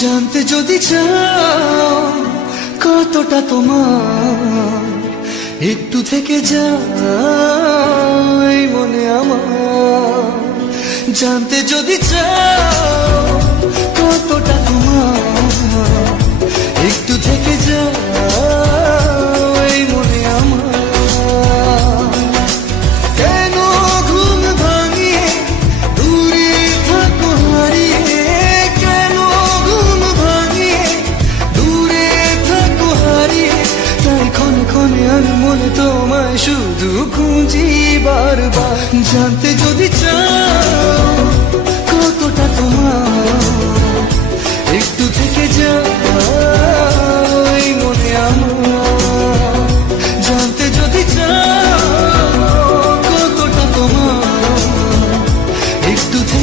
জানতে যদি চাও কতটা তোমার, একটু থেকে যাই মনে আমার। জানতে যদি চাও কতটা তোমার, একটু থেকে যাই মনে আমার। কেন ঘুম ভাঙিয়ে দূরে থাকো হারিয়ে, কেন ঘুম ভাঙিয়ে দূরে থাকো হারিয়ে, তাই ক্ষণে ক্ষণে আমি মনে তোমায় শুধু খুঁজি বারবার। জানতে যদি চাও কতটা তোমার, একটু থেকে যাই মনে আমার। জানতে যদি চাও কতটা তোমার, একটু থেকে